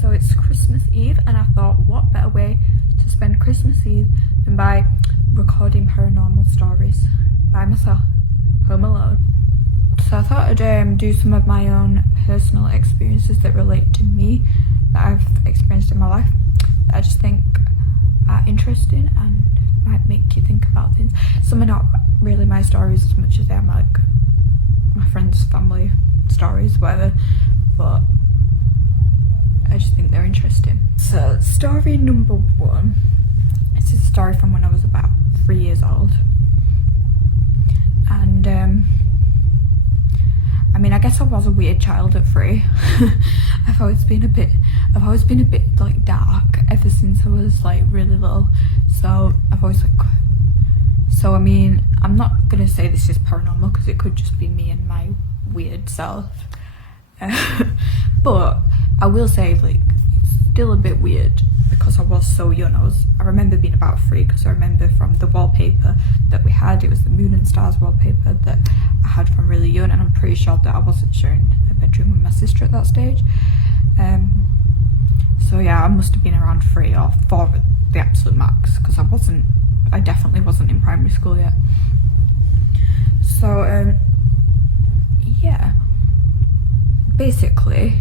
so it's Christmas Eve, and I thought, what better way to spend Christmas Eve than by recording paranormal stories by myself, home alone. So I thought I'd do some of my own personal experiences that relate to me, that I've experienced in my life, that I just think are interesting and might make you think about things. Some are not really my stories as much as they are like my friends' family stories, whatever, but I just think they're interesting. So story number one, it's a story from when I was about 3 years old, and I mean, I guess I was a weird child at 3. I've always been a bit like dark ever since I was like really little, so I've always like, so I mean, I'm not gonna say this is paranormal because it could just be me and my weird self, but I will say like it's still a bit weird because I was so young. I remember being about 3 because I remember from the wallpaper that we had, it was the Moon and Stars wallpaper that I had from really young, and I'm pretty sure that I wasn't sharing a bedroom with my sister at that stage. So yeah, I must have been around 3 or 4 at the absolute max, because I definitely wasn't in primary school yet. So yeah, basically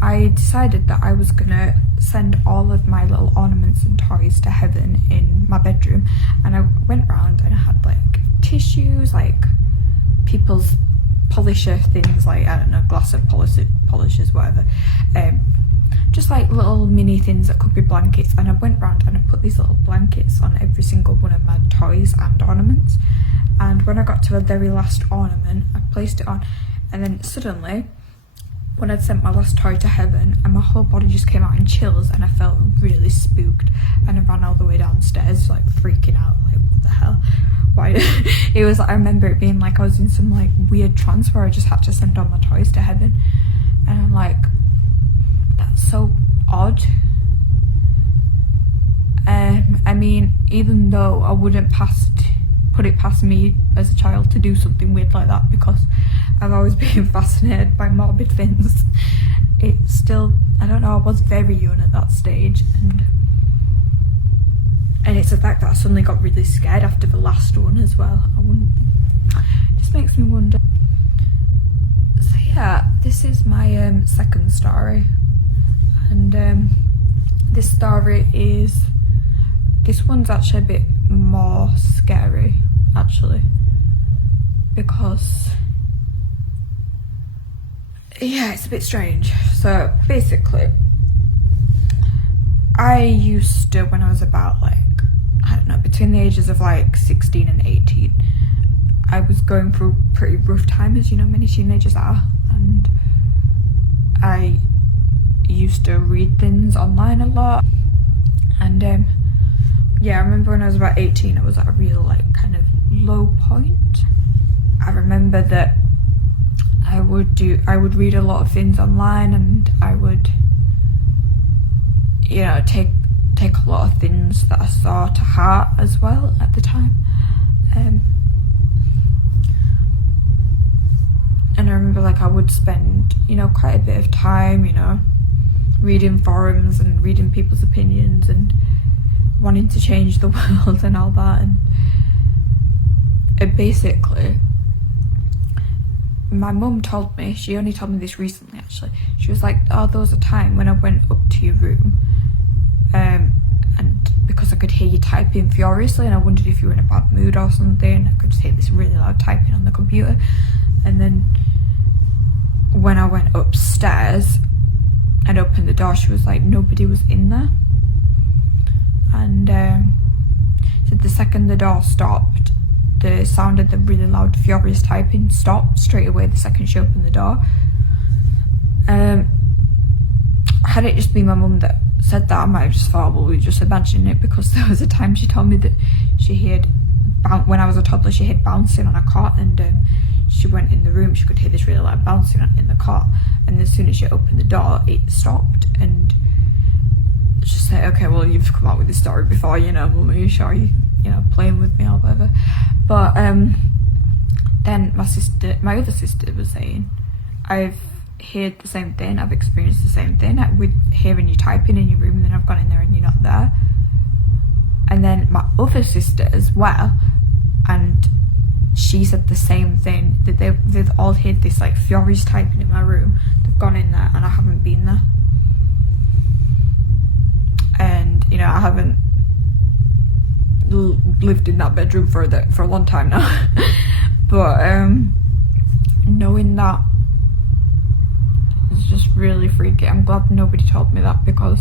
I decided that I was gonna send all of my little ornaments and toys to heaven in my bedroom, and I went around and I had like tissues, like people's polisher things, like I don't know, glass and polishers, whatever, just like little mini things that could be blankets, and I went round and I put these little blankets on every single one of my toys and ornaments. And when I got to the very last ornament, I placed it on, and then suddenly when I'd sent my last toy to heaven, and my whole body just came out in chills, and I felt really spooked, and I ran all the way downstairs like freaking out, like what the hell, why? It was, I remember it being like I was in some like weird trance where I just had to send all my toys to heaven, and I'm like, that's so odd. I mean, even though I wouldn't put it past me as a child to do something weird like that, because I've always been fascinated by morbid things, it's still, I don't know, I was very young at that stage, and it's the fact that I suddenly got really scared after the last one as well. It just makes me wonder. So yeah, this is my second story, and this one's actually a bit more scary actually, because yeah, it's a bit strange. So basically, I used to, when I was about like, I don't know, between the ages of like 16 and 18, I was going through a pretty rough time, as you know many teenagers are, and I used to read things online a lot, and yeah, I remember when I was about 18, I was at a real like kind of low point. I remember that I would read a lot of things online, and I would, you know, take a lot of things that I saw to heart as well at the time. And I remember like I would spend, you know, quite a bit of time, you know, reading forums and reading people's opinions and wanting to change the world and all that. And basically, my mum told me, she only told me this recently actually, she was like, oh, there was a time when I went up to your room, and because I could hear you typing furiously, and I wondered if you were in a bad mood or something. I could just hear this really loud typing on the computer, and then when I went upstairs and opened the door, she was like, nobody was in there, and so the second the door stopped, the sound of the really loud furious typing stopped straight away the second she opened the door. Had it just been my mum that said that, I might have just thought, well, we were just imagining it, because there was a time she told me that she heard, when I was a toddler, she heard bouncing on a cot, and she went in the room, she could hear this really loud bouncing in the cot, and as soon as she opened the door, it stopped. And she said, okay, well, you've come out with this story before, you know, well, are you sure you know, playing with me or whatever? But then my other sister was saying, heard the same thing, I've experienced the same thing with hearing you typing in your room, and then I've gone in there and you're not there. And then my other sister as well, and she said the same thing, that they've all heard this like furious typing in my room. They've gone in there and I haven't been there. And you know, I haven't lived in that bedroom for a long time now. But knowing that is just really freaky. I'm glad nobody told me that, because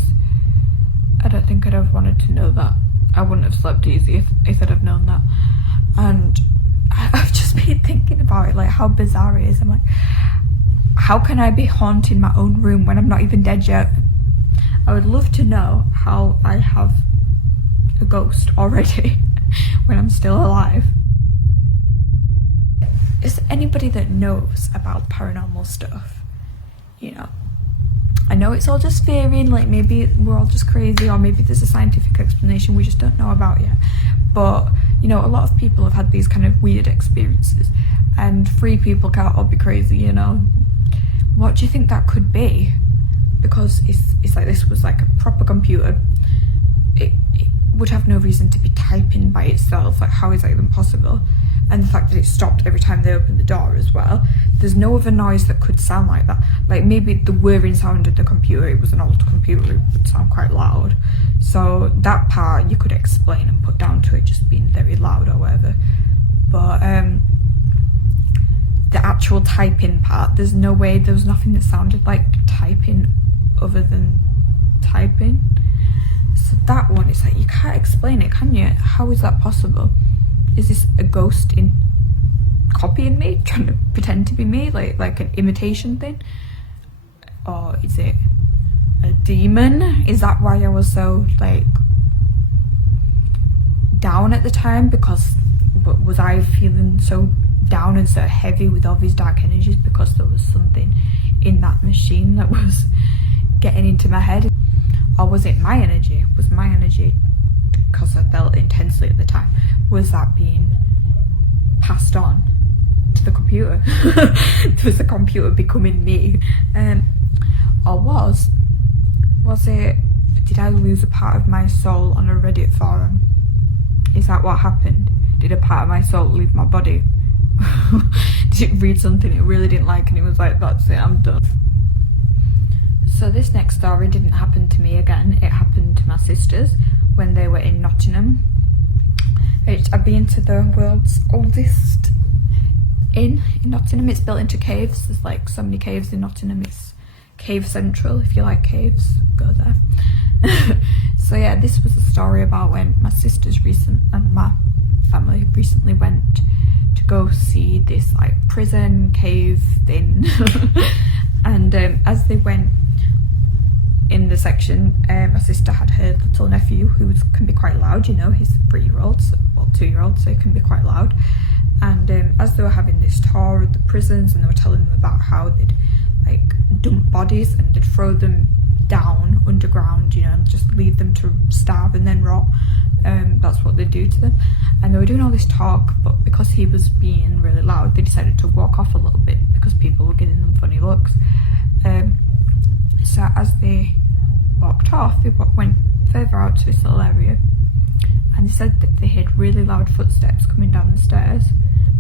I don't think I'd have wanted to know that. I wouldn't have slept easy if I'd have known that. And I've just been thinking about it, like how bizarre it is. I'm like, how can I be haunting my own room when I'm not even dead yet? I would love to know how I have a ghost already when I'm still alive. Is there anybody that knows about paranormal stuff? You know, I know it's all just theory, like maybe we're all just crazy, or maybe there's a scientific explanation we just don't know about yet. But you know, a lot of people have had these kind of weird experiences, and 3 people can't all be crazy, you know. What do you think that could be? Because it's like, this was like a proper computer. It would have no reason to be typing by itself. Like, how is that even possible? And the fact that it stopped every time they opened the door as well. There's no other noise that could sound like that. Like maybe the whirring sound of the computer, it was an old computer, it would sound quite loud. So that part you could explain and put down to it just being very loud or whatever. But the actual typing part, there's no way, there was nothing that sounded like typing other than typing. So that one, it's like, you can't explain it, can you? How is that possible? Is this a ghost in copying me, trying to pretend to be me, like an imitation thing? Or is it a demon? Is that why I was so like down at the time? Because was I feeling so down and so heavy with all these dark energies because there was something in that machine that was getting into my head? Or was it my energy? Was my energy, because I felt intensely at the time, was that being passed on to the computer? Was the computer becoming me? Or was it, did I lose a part of my soul on a Reddit forum? Is that what happened? Did a part of my soul leave my body? Did it read something it really didn't like and it was like, that's it, I'm done? So this next story didn't happen to me again, it happened to my sisters when they were in Nottingham. I've been to the world's oldest inn in Nottingham. It's built into caves. There's like so many caves in Nottingham. It's cave central. If you like caves, go there. So yeah, this was a story about when my sisters and my family recently went to go see this like prison cave thing. And as they went in the section, my sister had her little nephew who can be quite loud, you know, he's 3-year-old, well 2-year-old, so he can be quite loud. And as they were having this tour of the prisons, and they were telling them about how they'd like dump bodies and they'd throw them down underground, you know, and just leave them to starve and then rot. That's what they do to them. And they were doing all this talk, but because he was being really loud, they decided to walk off a little bit because people were giving them funny looks. So as they walked off, they went further out to this little area, and they said that they heard really loud footsteps coming down the stairs,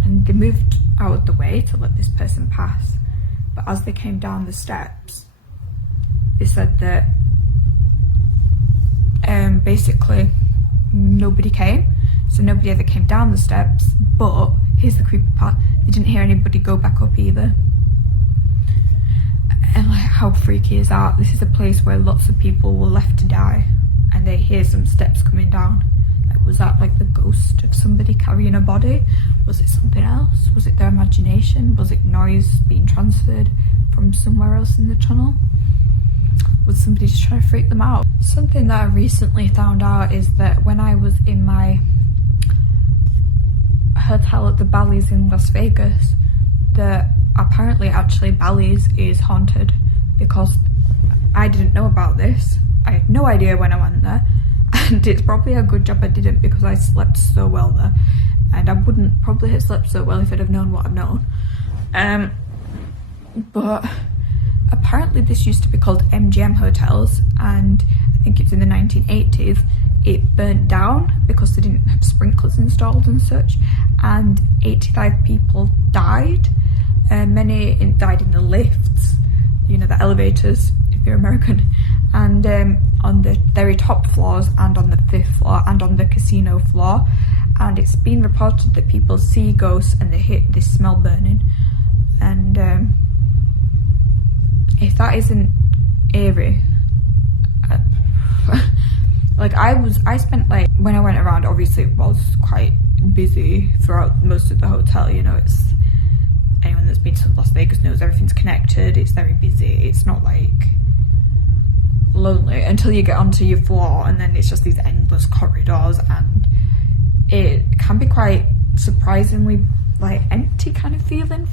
and they moved out of the way to let this person pass. But as they came down the steps, they said that basically nobody came, so nobody ever came down the steps. But here's the creepy part, they didn't hear anybody go back up either. And like, how freaky is that? This is a place where lots of people were left to die, and they hear some steps coming down. Like, was that like the ghost of somebody carrying a body? Was it something else? Was it their imagination? Was it noise being transferred from somewhere else in the tunnel? Was somebody just trying to freak them out? Something that I recently found out is that when I was in my hotel at the Bally's in Las Vegas, that apparently actually Bally's is haunted, because I didn't know about this. I had no idea when I went there, and it's probably a good job I didn't, because I slept so well there, and I wouldn't probably have slept so well if I'd have known what I've known. But apparently this used to be called MGM hotels, and I think it's in the 1980s it burnt down because they didn't have sprinklers installed and such, and 85 people died. Many died in the lifts, you know, the elevators if you're American, and on the very top floors and on the 5th floor and on the casino floor. And it's been reported that people see ghosts and they smell burning. And if that isn't eerie, like I spent, like, when I went around, obviously it was quite busy throughout most of the hotel, you know, it's, anyone that's been to Las Vegas knows everything's connected, it's very busy, it's not like lonely until you get onto your floor, and then it's just these endless corridors, and it can be quite surprisingly like empty kind of feeling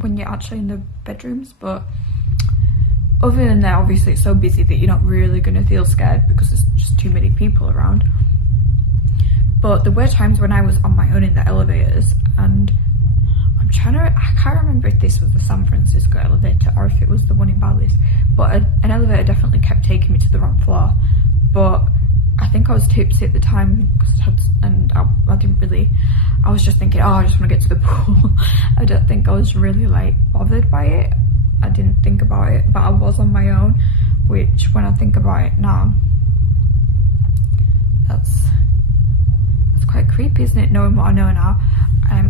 when you're actually in the bedrooms. But other than that, obviously it's so busy that you're not really going to feel scared because there's just too many people around. But there were times when I was on my own in the elevators, and I can't remember if this was the San Francisco elevator or if it was the one in Bali's, but an elevator definitely kept taking me to the wrong floor. But I think I was tipsy at the time, and I didn't really, I was just thinking, oh, I just want to get to the pool. I don't think I was really like bothered by it. I didn't think about it, but I was on my own, which when I think about it now, that's quite creepy, isn't it, knowing what I know now.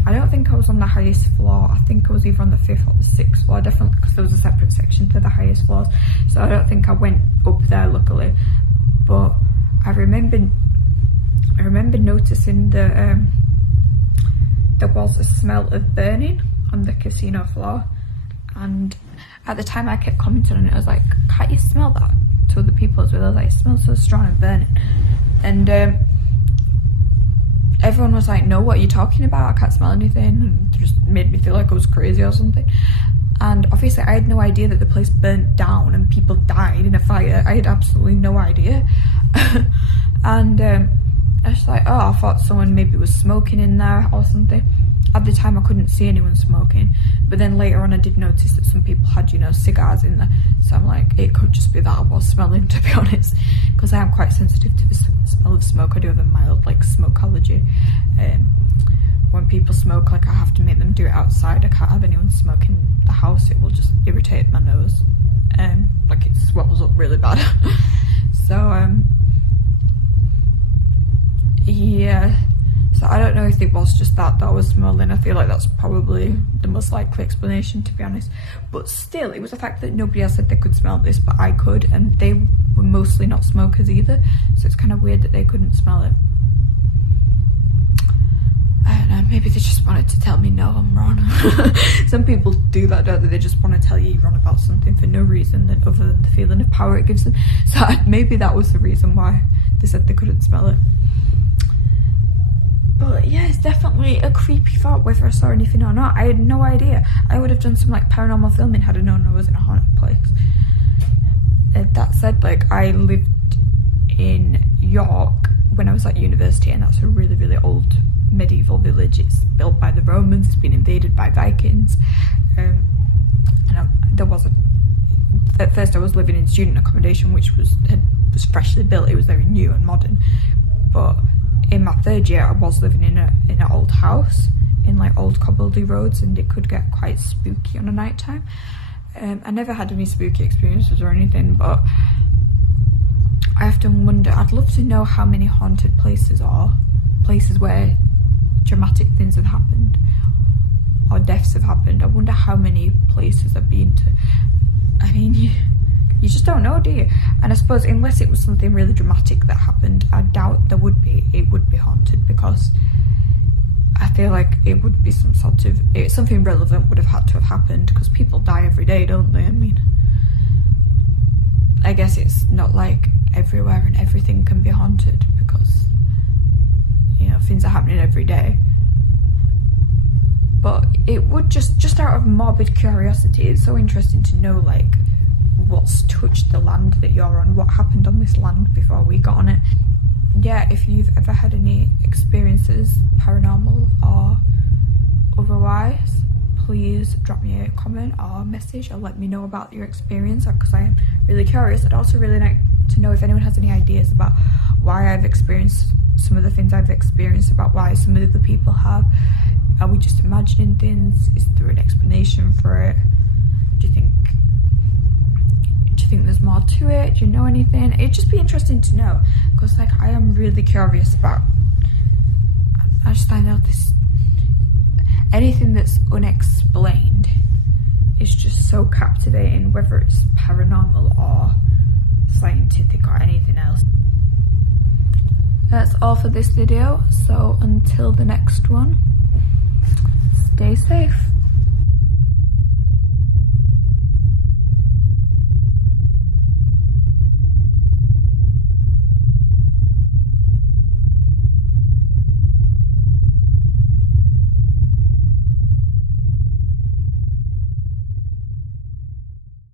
I don't think I was on the highest floor. I think I was either on the 5th or the 6th floor, definitely, because there was a separate section for the highest floors, so I don't think I went up there, luckily. But I remember noticing that there was a smell of burning on the casino floor, and at the time I kept commenting on it. I was like, can't you smell that, to other people as well? I was like, it smells so strong and burning. And everyone was like, no, what are you talking about? I can't smell anything. And it just made me feel like I was crazy or something. And obviously I had no idea that the place burnt down and people died in a fire. I had absolutely no idea. And I was like, oh, I thought someone maybe was smoking in there or something. At the time I couldn't see anyone smoking, but then later on I did notice that some people had, you know, cigars in there. So I'm like, it could just be that I was smelling, to be honest, because I am quite sensitive to the smell of smoke. I do have a mild like smoke allergy. When people smoke, like, I have to make them do it outside. I can't have anyone smoke in the house, it will just irritate my nose. Like, it swells up really bad. So yeah, so I don't know if it was just that was smelling. I feel like that's probably the most likely explanation, to be honest. But still, it was the fact that nobody else said they could smell this, but I could, and they were mostly not smokers either, so it's kind of weird that they couldn't smell it. I don't know, maybe they just wanted to tell me no, I'm wrong. Some people do that, don't they? They just want to tell you you're wrong about something for no reason other than the feeling of power it gives them. So maybe that was the reason why they said they couldn't smell it. But yeah, it's definitely a creepy thought whether I saw anything or not. I had no idea. I would have done some like paranormal filming had I known I was in a haunted place. That said, like, I lived in York when I was at university, and that's a really, really old medieval village. It's built by the Romans, it's been invaded by Vikings. At first I was living in student accommodation, which was freshly built. It was very new and modern. But in my third year I was living in an old house in like old cobbledy roads, and it could get quite spooky on a night time. I never had any spooky experiences or anything, but I often wonder, I'd love to know how many haunted places are places where dramatic things have happened or deaths have happened. I wonder how many places I've been to. I mean, you just don't know, do you? And I suppose unless it was something really dramatic that happened, I doubt it would be haunted, because I feel like it would be something relevant would have had to have happened, because people die every day, don't they? I mean, I guess it's not like everywhere and everything can be haunted, because, you know, things are happening every day. But it would just out of morbid curiosity, it's so interesting to know, like, what's touched the land that you're on, what happened on this land before we got on it. Yeah, if you've ever had any experiences, paranormal or otherwise, please please drop me a comment or message or let me know about your experience, because I am really curious. I'd also really like to know if anyone has any ideas about why I've experienced some of the things I've experienced, about why some of the other people have. Are we just imagining things? Is there an explanation for it? Do you think there's more to it? Do you know anything? It'd just be interesting to know, because like I am really curious about, I just find out this, anything that's unexplained is just so captivating, whether it's paranormal or scientific or anything else. That's all for this video, so until the next one, stay safe.